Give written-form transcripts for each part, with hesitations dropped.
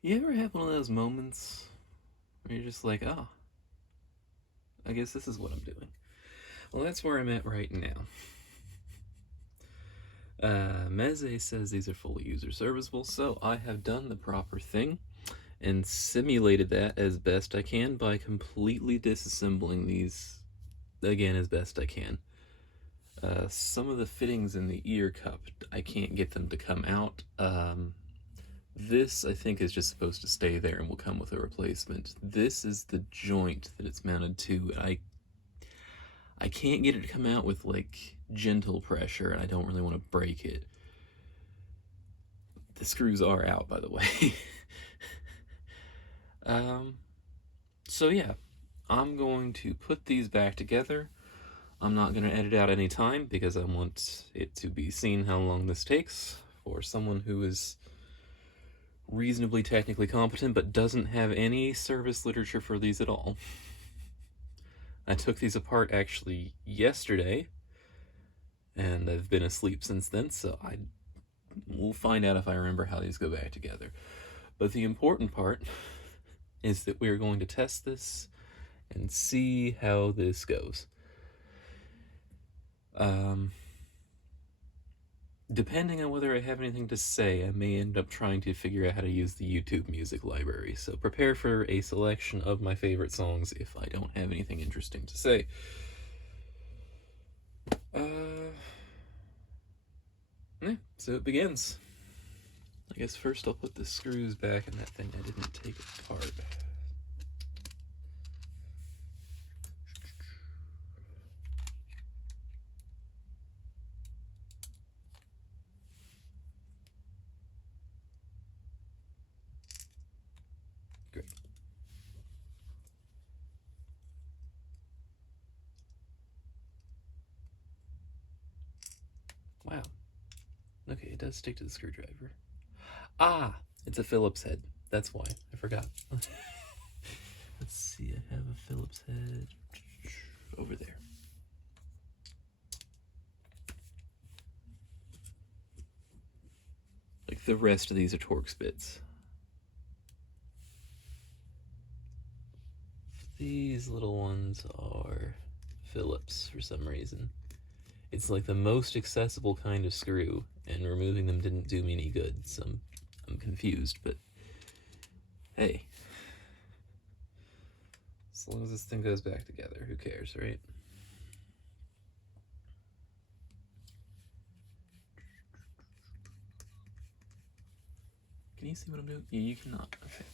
You ever have one of those moments where you're just like, oh, I guess this is what I'm doing? Well, that's where I'm at right now. Meze says these are fully user serviceable, so I have done the proper thing and simulated that as best I can by completely disassembling these again as best I can. Some of the fittings in the ear cup, I can't get them to come out. This, I think, is just supposed to stay there and will come with a replacement. This is the joint that it's mounted to. I can't get it to come out with, like, gentle pressure, and I don't really want to break it. The screws are out, by the way. um, so yeah, I'm going to put these back together. I'm not going to edit out any time because I want it to be seen how long this takes for someone who is reasonably technically competent but doesn't have any service literature for these at all. I took these apart actually yesterday, and I've been asleep since then, so I will find out if I remember how these go back together. But the important part is that we are going to test this and see how this goes. Depending on whether I have anything to say, I may end up trying to figure out how to use the YouTube music library, so prepare for a selection of my favorite songs if I don't have anything interesting to say. Yeah, so it begins. I guess first I'll put the screws back in that thing I didn't take apart. Great. Wow. Okay, it does stick to the screwdriver. Ah, it's a Phillips head. That's why. I forgot. Let's see, I have a Phillips head over there. Like the rest of these are Torx bits. These little ones are Phillips for some reason. It's like the most accessible kind of screw, and removing them didn't do me any good, so I'm confused, but hey. As long as this thing goes back together, who cares, right? Can you see what I'm doing? Yeah, you cannot. Okay.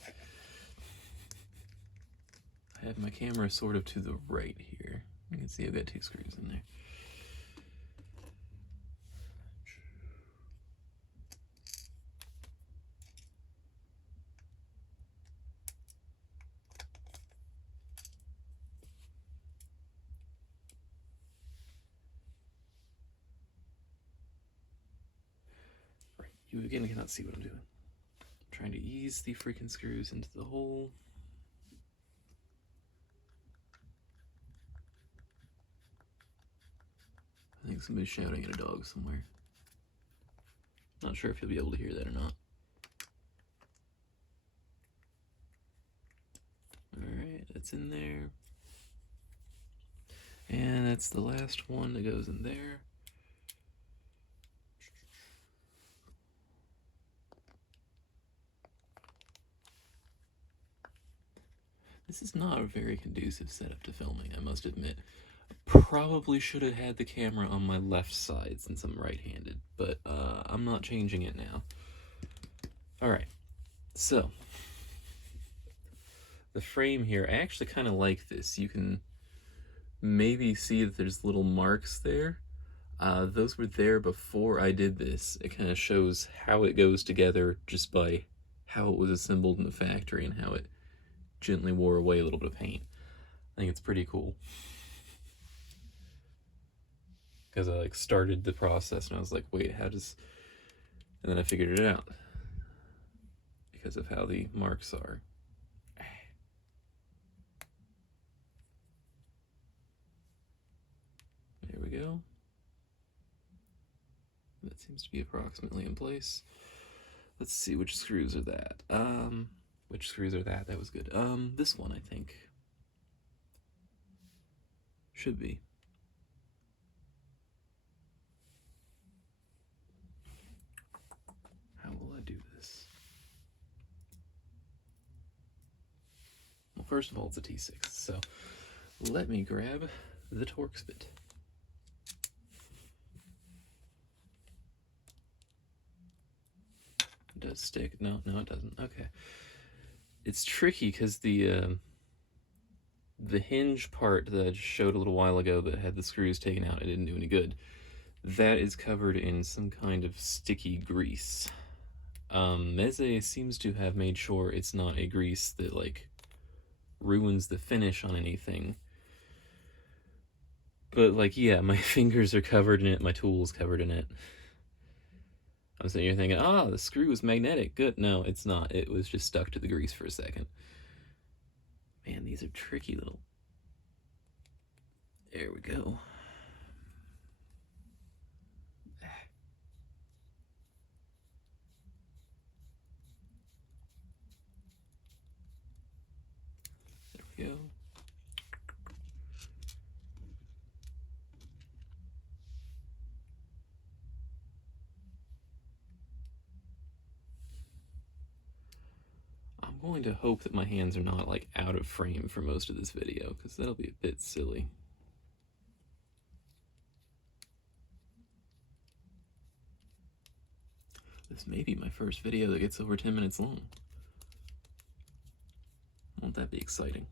I have my camera sort of to the right here. You can see I've got two screws in there. Right. You again cannot see what I'm doing. I'm trying to ease the freaking screws into the hole. I think somebody's shouting at a dog somewhere. Not sure if you'll be able to hear that or not. Alright, that's in there. And that's the last one that goes in there. This is not a very conducive setup to filming, I must admit. Probably should have had the camera on my left side since I'm right-handed, but I'm not changing it now. Alright, so the frame here, I actually kind of like this. You can maybe see that there's little marks there. Those were there before I did this. It kind of shows how it goes together just by how it was assembled in the factory and how it gently wore away a little bit of paint. I think it's pretty cool. Because I like started the process and I was like, wait, how does... And then I figured it out. Because of how the marks are. There we go. That seems to be approximately in place. Let's see, which screws are that? Which screws are that? That was good. This one, I think. Should be. How will I do this? Well, first of all, it's a T6, so let me grab the Torx bit. It does stick? No, it doesn't. Okay. It's tricky because the hinge part that I just showed a little while ago that had the screws taken out, it didn't do any good. That is covered in some kind of sticky grease. Meze seems to have made sure it's not a grease that, like, ruins the finish on anything. But, like, yeah, my fingers are covered in it, my tool's covered in it. I'm sitting here thinking, the screw is magnetic. Good. No, it's not. It was just stuck to the grease for a second. Man, these are tricky little... There we go. There we go. I'm going to hope that my hands are not, like, out of frame for most of this video, because that'll be a bit silly. This may be my first video that gets over 10 minutes long. Won't that be exciting?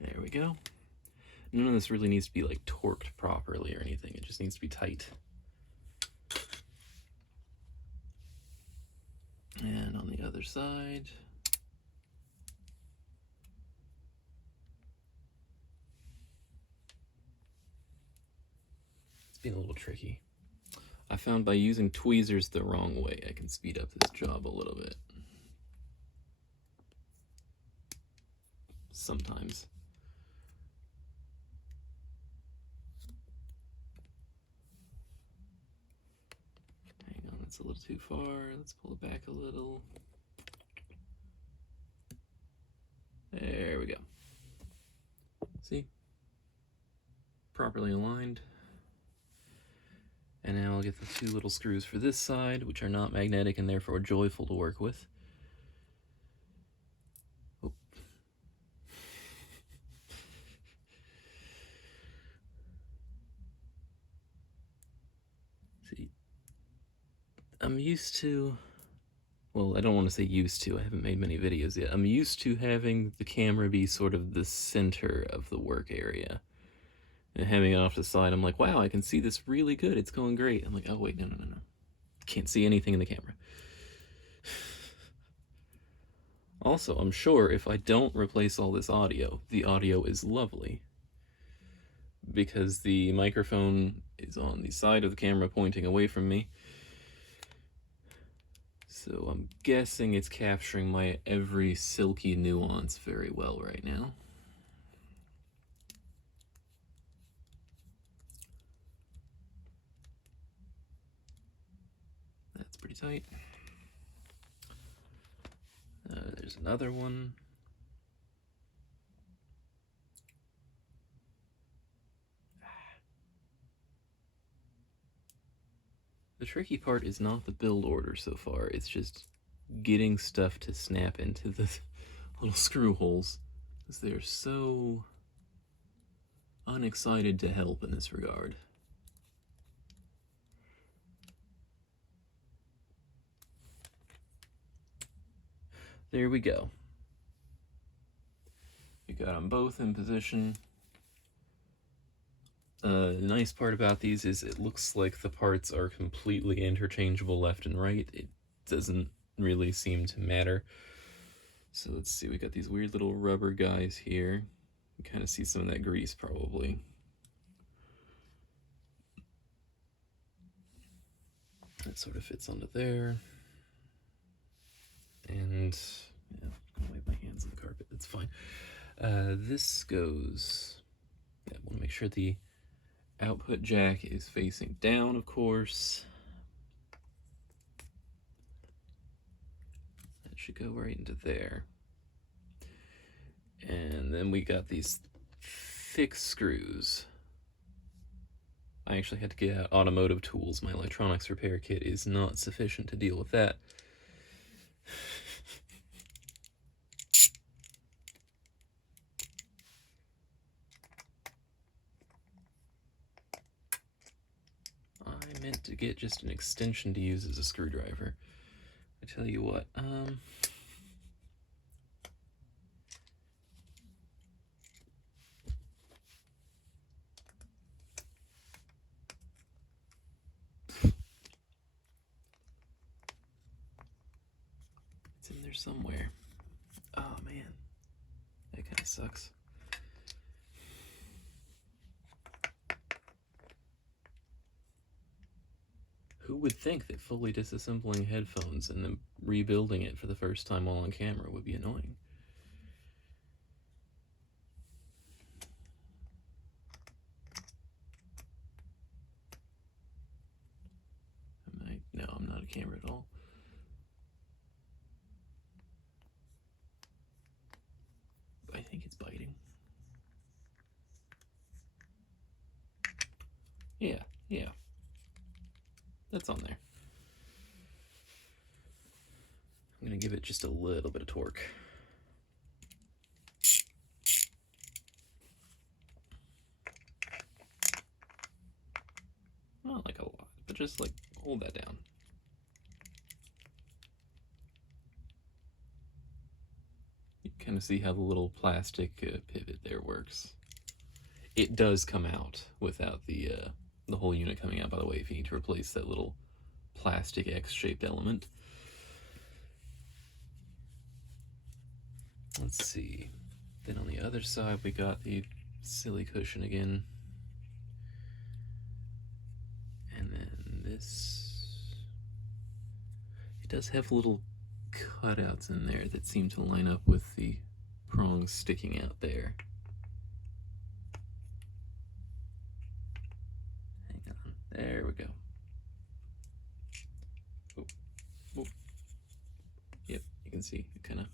There we go. None of this really needs to be, like, torqued properly or anything. It just needs to be tight. And on the other side. It's been a little tricky. I found by using tweezers the wrong way, I can speed up this job a little bit. Sometimes. Hang on, that's a little too far. Let's pull it back a little. There we go. See? Properly aligned. And now I'll get the two little screws for this side, which are not magnetic and therefore joyful to work with. Oh. See, I'm used to, well, I don't want to say used to, I haven't made many videos yet. I'm used to having the camera be sort of the center of the work area. And having it off to the side, I'm like, wow, I can see this really good. It's going great. I'm like, oh, wait, no. Can't see anything in the camera. Also, I'm sure if I don't replace all this audio, the audio is lovely. Because the microphone is on the side of the camera pointing away from me. So I'm guessing it's capturing my every silky nuance very well right now. That's pretty tight. There's another one. The tricky part is not the build order so far, it's just getting stuff to snap into the little screw holes, because they're so unexcited to help in this regard. There we go. We got them both in position. The nice part about these is it looks like the parts are completely interchangeable left and right. It doesn't really seem to matter. So let's see, we got these weird little rubber guys here. You kind of see some of that grease probably. That sort of fits onto there. And yeah, I'm gonna wipe my hands on the carpet, that's fine. This goes, yeah, I want to make sure the output jack is facing down, of course. That should go right into there. And then we got these thick screws. I actually had to get out automotive tools. My electronics repair kit is not sufficient to deal with that. I meant to get just an extension to use as a screwdriver. I tell you what, it's in there somewhere. Oh man, that kind of sucks. Who would think that fully disassembling headphones and then rebuilding it for the first time while on camera would be annoying? No, I'm not a camera at all. I think it's biting. Yeah. That's on there. I'm gonna give it just a little bit of torque. Not like a lot, but just like hold that down. You kind of see how the little plastic pivot there works. It does come out without the whole unit coming out, by the way, if you need to replace that little plastic X-shaped element. Let's see. Then on the other side, we got the silly cushion again. And then this. It does have little cutouts in there that seem to line up with the prongs sticking out there. Hang on. There we go. Oh. Yep, you can see. It kind of...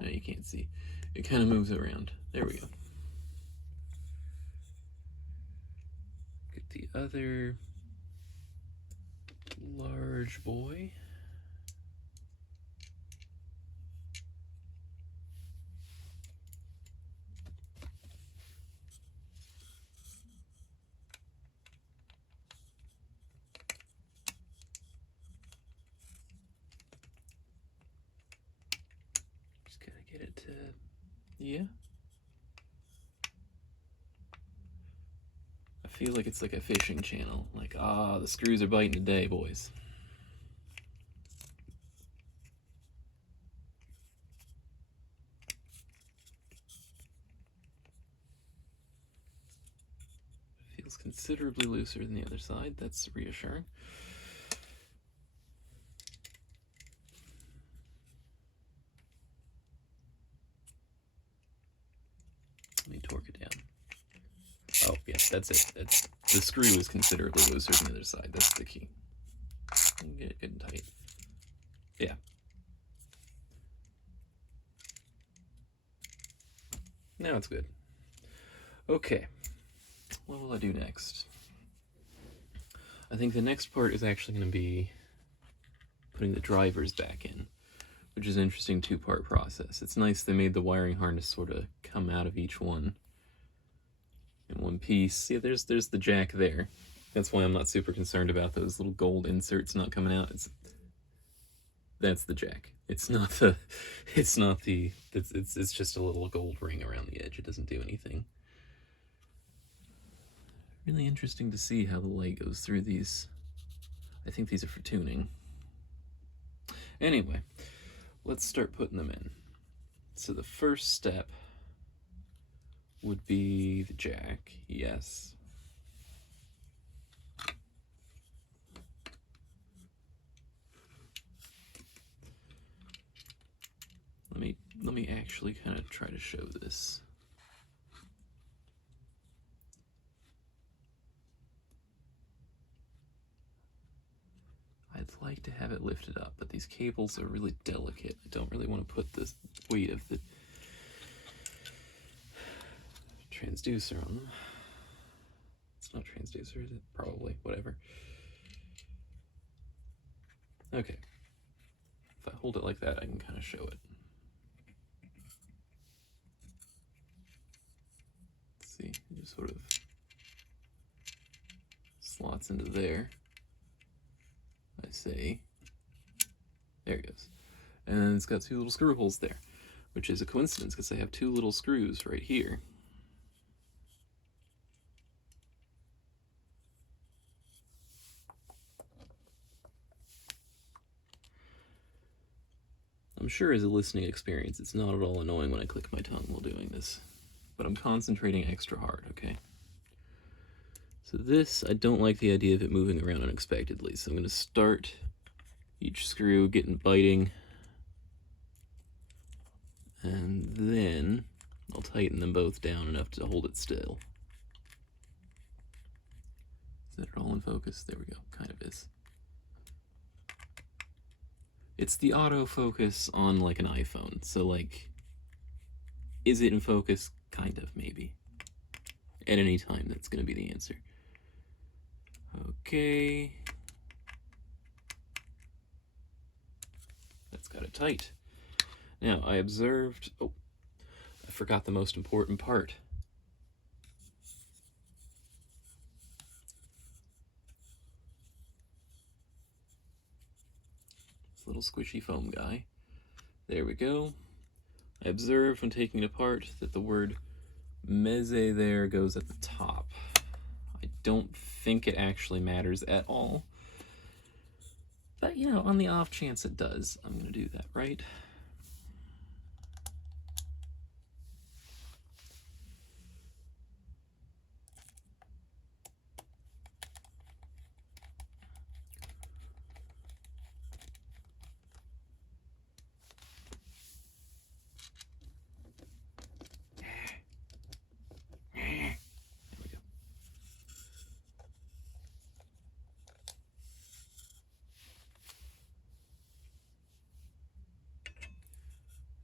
No, you can't see. It kind of moves around. There we go. Get the other large boy. Just gotta get it to... Yeah. I feel like it's like a fishing channel. Like, the screws are biting today, boys. Feels considerably looser than the other side. That's reassuring. Let me torque it down. Oh, yeah, that's it. The screw is considerably looser than the other side. That's the key. Get it good and tight. Yeah. Now it's good. Okay. What will I do next? I think the next part is actually going to be putting the drivers back in, which is an interesting two-part process. It's nice they made the wiring harness sort of come out of each one in one piece. See, there's the jack there. That's why I'm not super concerned about those little gold inserts not coming out. That's the jack. It's just a little gold ring around the edge. It doesn't do anything. Really interesting to see how the light goes through these. I think these are for tuning. Anyway, let's start putting them in. So the first step would be the jack, yes. Let me actually kind of try to show this. I'd like to have it lifted up, but these cables are really delicate. I don't really want to put the weight of the transducer on them. It's not transducer, is it? Probably, whatever. Okay. If I hold it like that, I can kind of show it. Let's see, it just sort of slots into there. I say, there it goes. And it's got two little screw holes there, which is a coincidence because they have two little screws right here. I'm sure as a listening experience, it's not at all annoying when I click my tongue while doing this, but I'm concentrating extra hard, okay? So this, I don't like the idea of it moving around unexpectedly, so I'm going to start each screw getting biting, and then I'll tighten them both down enough to hold it still. Is that all in focus? There we go, kind of is. It's the autofocus on like an iPhone, so like, is it in focus? Kind of, maybe. At any time, that's going to be the answer. Okay. That's got it tight. Now, I observed... Oh, I forgot the most important part. This little squishy foam guy. There we go. I observed when taking it apart that the word Meze there goes at the top. I don't think it actually matters at all. But, you know, on the off chance it does, I'm going to do that, right?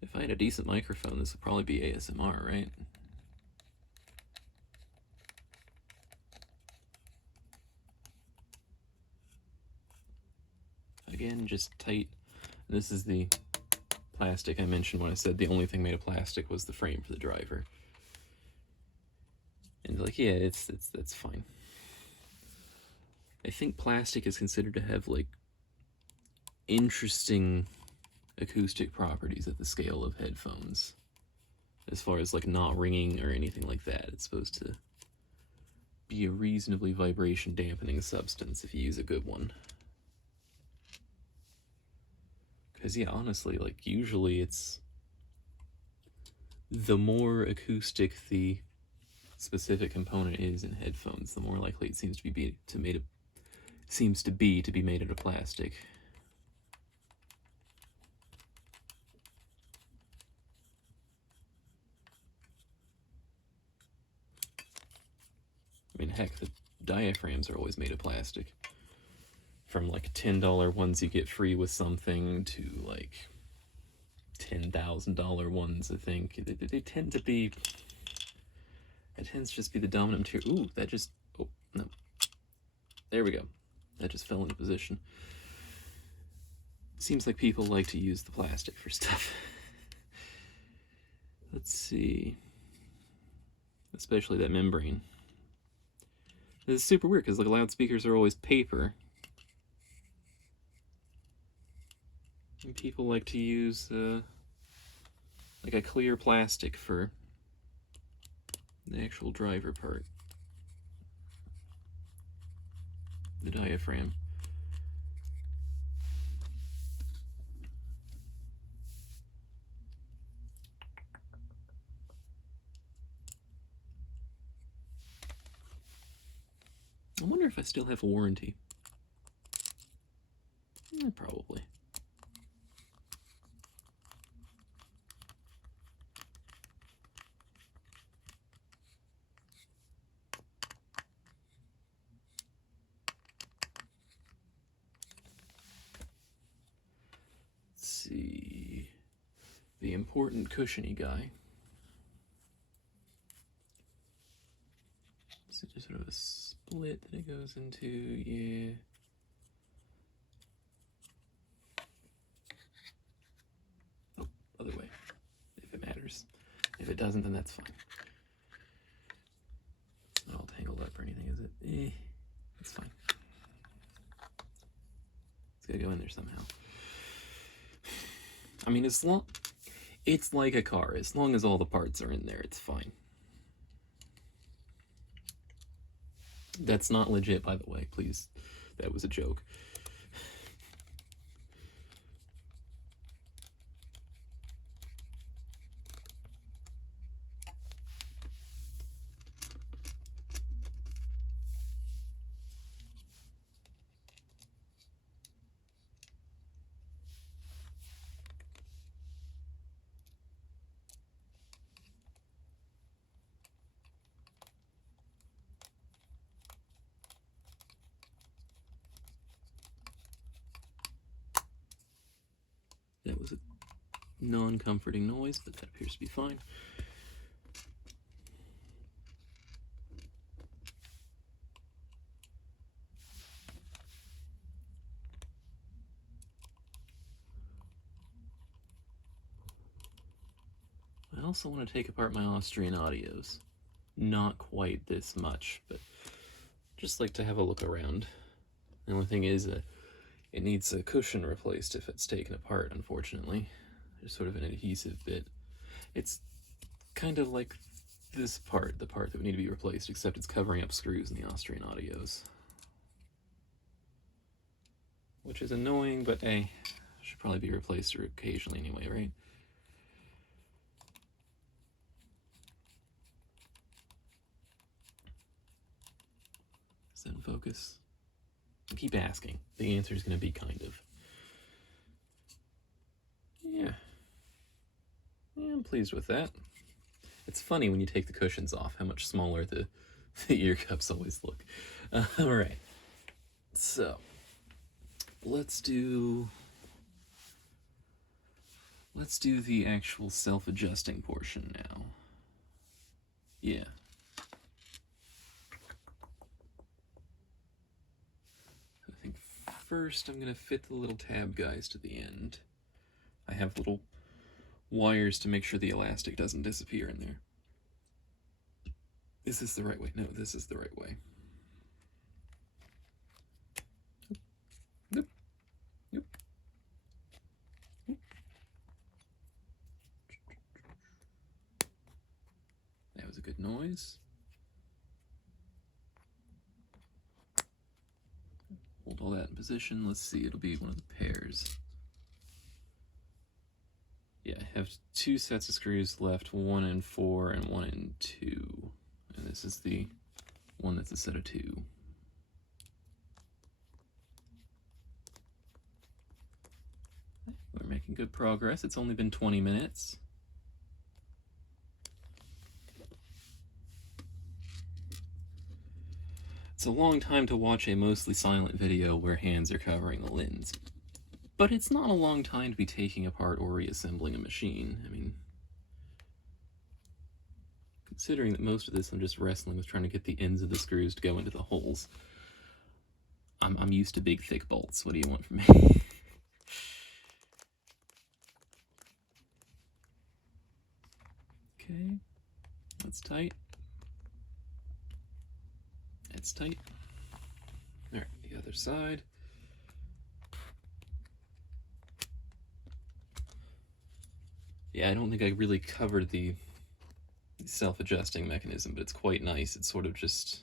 If I had a decent microphone, this would probably be ASMR, right? Again, just tight. This is the plastic I mentioned when I said the only thing made of plastic was the frame for the driver. And like, yeah, that's fine. I think plastic is considered to have like interesting acoustic properties at the scale of headphones. As far as like not ringing or anything like that, it's supposed to be a reasonably vibration dampening substance if you use a good one. Because yeah, honestly, like usually it's the more acoustic the specific component is in headphones, the more likely it seems to be to be made out of plastic. I mean, heck, the diaphragms are always made of plastic. From like $10 ones you get free with something to like $10,000 ones, I think. They tend to be... It tends to just be the dominant material. Ooh, that just... Oh, no. There we go. That just fell into position. Seems like people like to use the plastic for stuff. Let's see. Especially that membrane. This is super weird because like loudspeakers are always paper. And people like to use like a clear plastic for the actual driver part. The diaphragm. I wonder if I still have a warranty. Probably. important cushiony guy. So just sort of a split that it goes into, yeah. Oh, other way, if it matters. If it doesn't, then that's fine. It's not all tangled up or anything, is it? It's fine. It's gotta go in there somehow. I mean, it's like a car. As long as all the parts are in there, it's fine. That's not legit, by the way. Please, that was a joke. That was a non-comforting noise, but that appears to be fine. I also want to take apart my Austrian audios. Not quite this much, but just like to have a look around. The only thing is, it needs a cushion replaced if it's taken apart, unfortunately. There's sort of an adhesive bit. It's kind of like this part, the part that would need to be replaced, except it's covering up screws in the Austrian audios. Which is annoying, but hey, should probably be replaced occasionally anyway, right? Is that in focus? Keep asking. The answer is going to be kind of. Yeah. I'm pleased with that. It's funny when you take the cushions off how much smaller the ear cups always look. All right. So, let's do the actual self-adjusting portion now. Yeah. I think first I'm going to fit the little tab guys to the end. I have little wires to make sure the elastic doesn't disappear in there. Is this the right way? No, this is the right way. Nope. Nope. That was a good noise. Hold all that in position. Let's see, it'll be one of the pairs. Yeah, I have 2 sets of screws left, 1 in 4 and 1 in 2. And this is the one that's a set of 2. We're making good progress. It's only been 20 minutes. It's a long time to watch a mostly silent video where hands are covering the lens. But it's not a long time to be taking apart or reassembling a machine. I mean, considering that most of this I'm just wrestling with trying to get the ends of the screws to go into the holes. I'm used to big, thick bolts. What do you want from me? Okay, that's tight. It's tight. All right, the other side. Yeah, I don't think I really covered the self-adjusting mechanism, but it's quite nice. It's sort of just,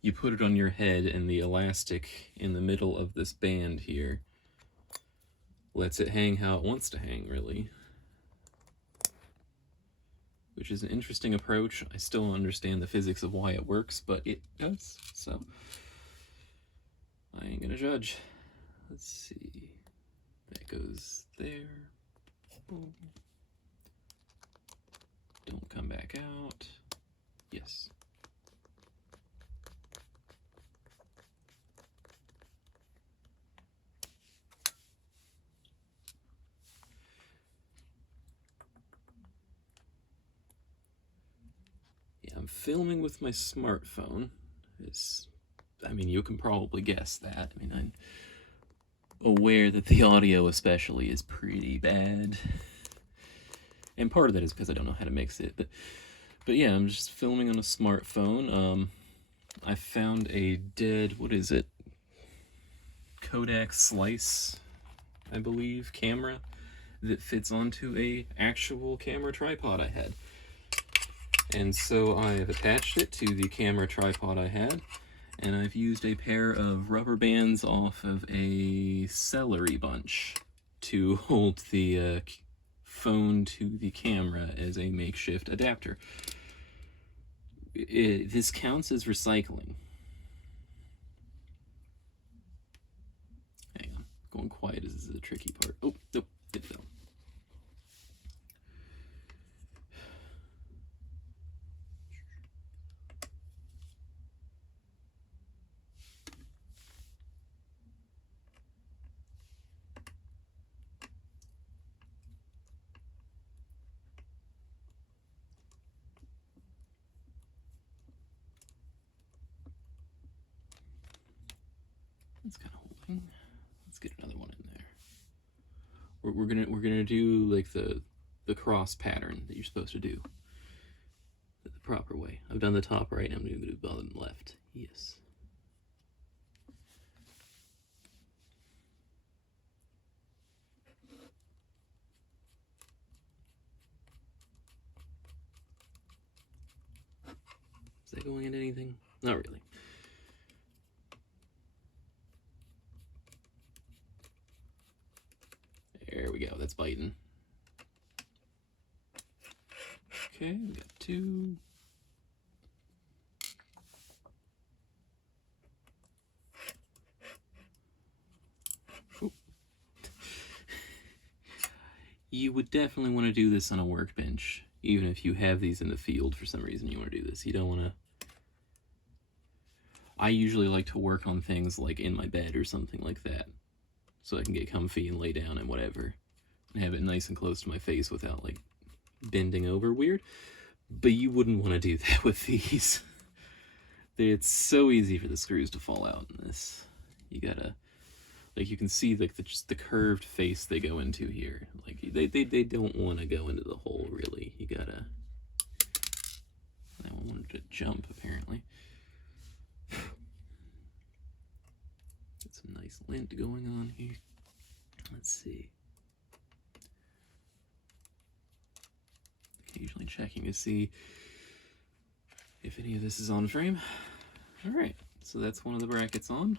you put it on your head and the elastic in the middle of this band here lets it hang how it wants to hang, really. Which is an interesting approach. I still don't understand the physics of why it works, but it does, so I ain't gonna judge. Let's see. That goes there. Boom. Don't come back out. Yes. I'm filming with my smartphone. I mean, you can probably guess that. I mean, I'm aware that the audio especially is pretty bad. And part of that is because I don't know how to mix it. But yeah, I'm just filming on a smartphone. I found a dead, what is it? Kodak Slice, I believe, camera that fits onto a actual camera tripod I had. And so I've attached it to the camera tripod I had, and I've used a pair of rubber bands off of a celery bunch to hold the phone to the camera as a makeshift adapter. This counts as recycling. Hang on, going quiet is the tricky part. Oh, nope, it fell. It's kind of holding. Let's get another one in there. We're gonna do like the cross pattern that you're supposed to do the proper way. I've done the top right, and I'm gonna do the bottom left. Yes. Is that going into anything? Not really. There we go. That's biting. Okay, we got two. Oop. You would definitely want to do this on a workbench, even if you have these in the field for some reason you want to do this. You don't want to... I usually like to work on things like in my bed or something like that, so I can get comfy and lay down and whatever, and have it nice and close to my face without like bending over weird. But you wouldn't want to do that with these. It's so easy for the screws to fall out in this. You gotta, like, you can see like just the curved face they go into here. Like they don't want to go into the hole really. You gotta. That one wanted to jump apparently. Got some nice lint going on here. Let's see. Occasionally checking to see if any of this is on frame. Alright, so that's one of the brackets on.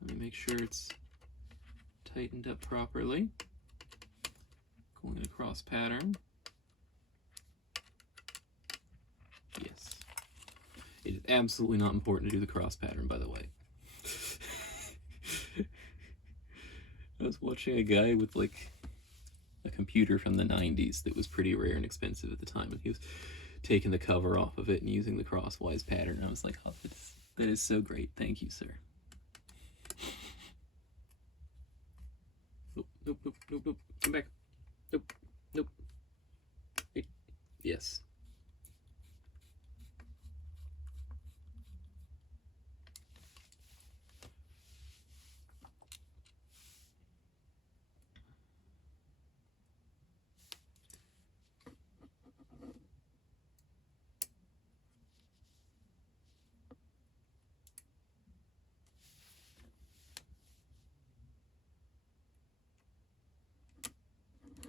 Let me make sure it's tightened up properly. Going across pattern. Yes. It is absolutely not important to do the cross pattern, by the way. I was watching a guy with like a computer from the 90s that was pretty rare and expensive at the time, and he was taking the cover off of it and using the crosswise pattern. And I was like, oh, that is so great. Thank you, sir. Nope, nope, nope, nope, nope. Come back. Nope, nope. Hey. Yes.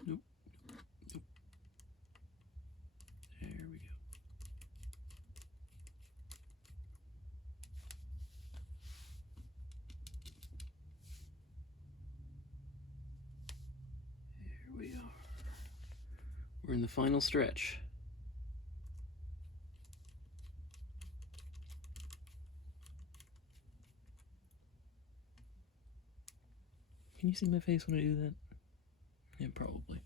Nope. Nope. There we go. Here we are. We're in the final stretch. Can you see my face when I do that? Yeah, probably.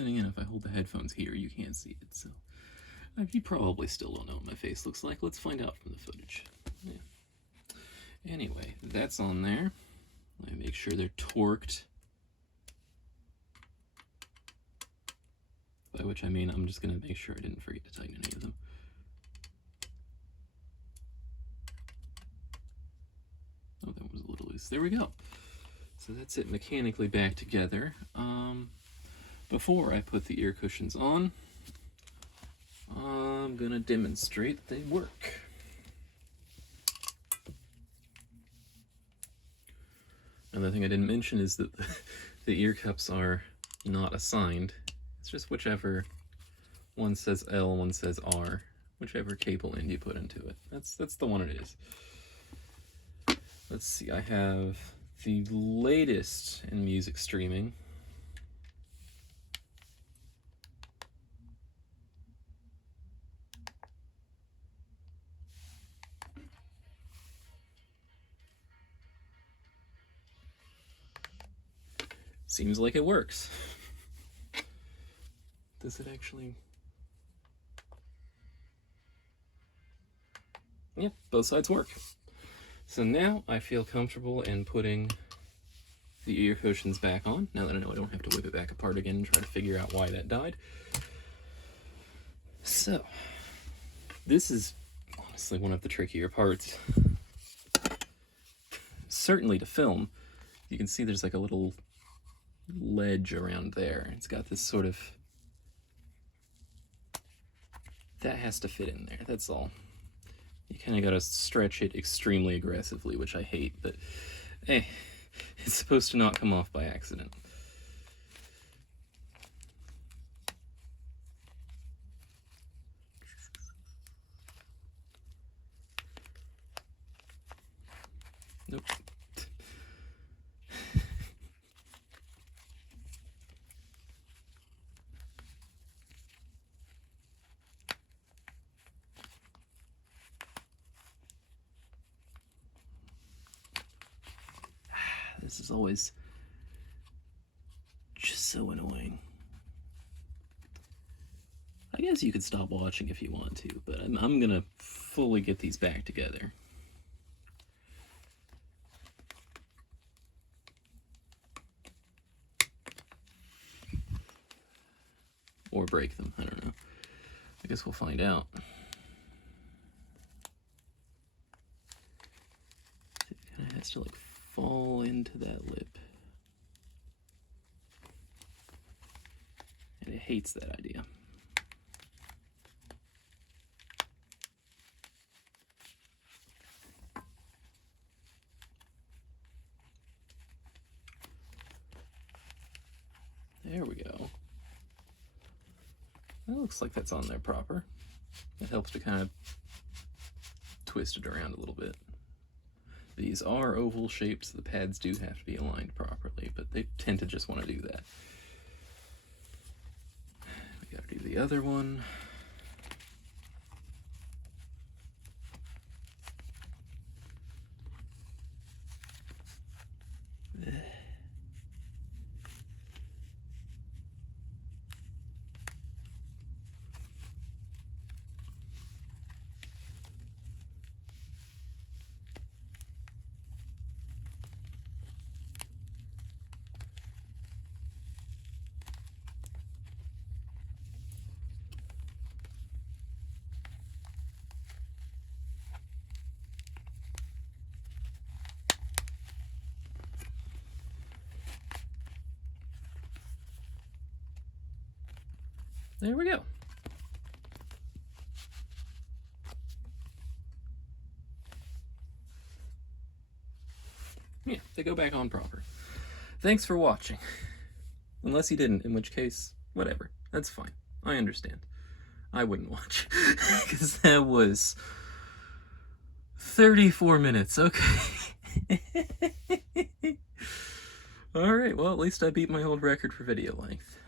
Then again, if I hold the headphones here, you can't see it, so you probably still don't know what my face looks like. Let's find out from the footage. Yeah. Anyway, that's on there. Let me make sure they're torqued. By which I mean I'm just going to make sure I didn't forget to tighten any of them. Oh, that was a little loose. There we go. So that's it mechanically back together. Before I put the ear cushions on, I'm going to demonstrate they work. Another thing I didn't mention is that the ear cups are not assigned. It's just whichever one says L, one says R, whichever cable end you put into it. That's the one it is. Let's see, I have the latest in music streaming. Seems like it works. Does it actually? Yep, both sides work. So now I feel comfortable in putting the ear cushions back on, now that I know I don't have to whip it back apart again and try to figure out why that died. So, this is honestly one of the trickier parts. Certainly to film, you can see there's like a little ledge around there. It's got this sort of... that has to fit in there, that's all. You kind of gotta stretch it extremely aggressively, which I hate, but hey, it's supposed to not come off by accident. Nope. This is always just so annoying. I guess you could stop watching if you want to, but I'm gonna fully get these back together. Or break them, I don't know. I guess we'll find out. It kind of has to like fall into that lip. And it hates that idea. There we go. That looks like that's on there proper. It helps to kind of twist it around a little bit. These are oval shaped, so the pads do have to be aligned properly, but they tend to just want to do that. We gotta do the other one. There we go. Yeah, they go back on proper. Thanks for watching. Unless you didn't, in which case, whatever. That's fine. I understand. I wouldn't watch. Because that was 34 minutes, okay. Alright, well, at least I beat my old record for video length.